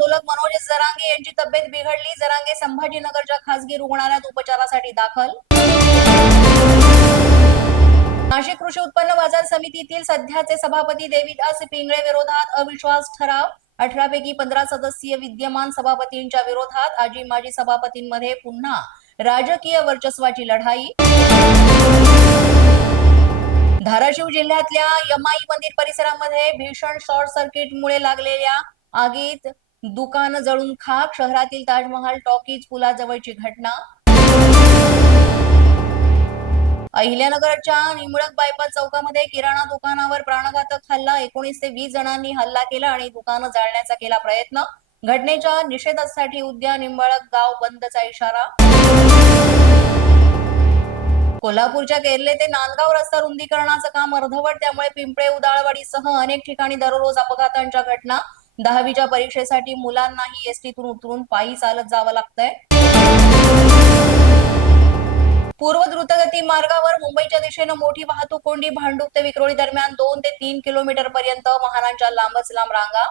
आजींची तब्येत बिघडली. जरांगे संभाजीनगरच्या खासगी रुग्णालयात उपचारासाठी दाखल. नाशिक कृषी उत्पन्न बाजार समितीतील सध्याचे सभापती देवीदास पिंगळे विरोधात अविश्वास ठराव. अठरा पैकी पंधरा सदस्यीय विद्यमान सभापतींच्या विरोधात आजी माजी सभापतींमध्ये पुन्हा राजकीय वर्चस्वाची लढाई. धाराशिव जिल्ह्यातल्या यमाई मंदिर परिसरामध्ये भीषण शॉर्ट सर्किटमुळे लागलेल्या आगीत दुकान जळून खाक शहरातील ताजमहाल टॉकीज पुलाजवळची घटना. अहिल्यानगरच्या निमळक बायपास चौकामध्ये किराणा दुकानावर प्राणघातक हल्ला. एकोणीस ते वीस जणांनी हल्ला केला आणि दुकानं जाळण्याचा केला प्रयत्न. घटनेच्या निषेधासाठी उद्या निंबळक गाव बंदचा इशारा. कोल्हापूरच्या केरले ते नांदगाव रस्ता रुंदीकरणाचं काम अर्धवट त्यामुळे पिंपळे उदाळवाडीसह अनेक ठिकाणी दररोज अपघातांच्या घटना. दहावीच्या परीक्षेसाठी मुलांनाही एसटीतून उतरून पायी चालत जावं लागतंय. पूर्व द्रुतगती मार्गावर मुंबईच्या दिशेनं मोठी वाहतूक कोंडी भांडूप ते विक्रोळी दरम्यान दोन ते तीन किलोमीटर पर्यंत वाहनांच्या लांबच लांब रांगा.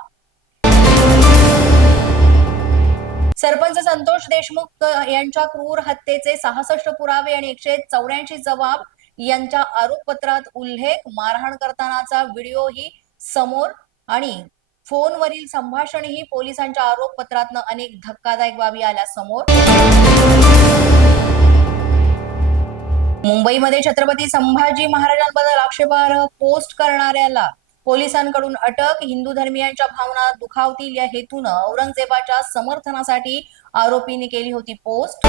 सरपंच संतोष देशमुख यांच्या क्रूर हत्येचे सहासष्ट पुरावे आणि एकशे चौऱ्याऐंशी जबाब यांच्या आरोपपत्रात उल्लेख. मारहाण करतानाचा व्हिडिओही समोर आणि फोनवरील संभाषणही पोलिसांच्या आरोपपत्रातनं अनेक धक्कादायक बाबी आल्या समोर. मुंबईमध्ये छत्रपती संभाजी महाराजांबद्दल आक्षेपार्ह पोस्ट करणाऱ्याला पोलिसांकडून अटक हिंदू धर्मियांच्या भावना दुखावतील या हेतूनं औरंगजेबाच्या समर्थनासाठी आरोपीने केली होती पोस्ट.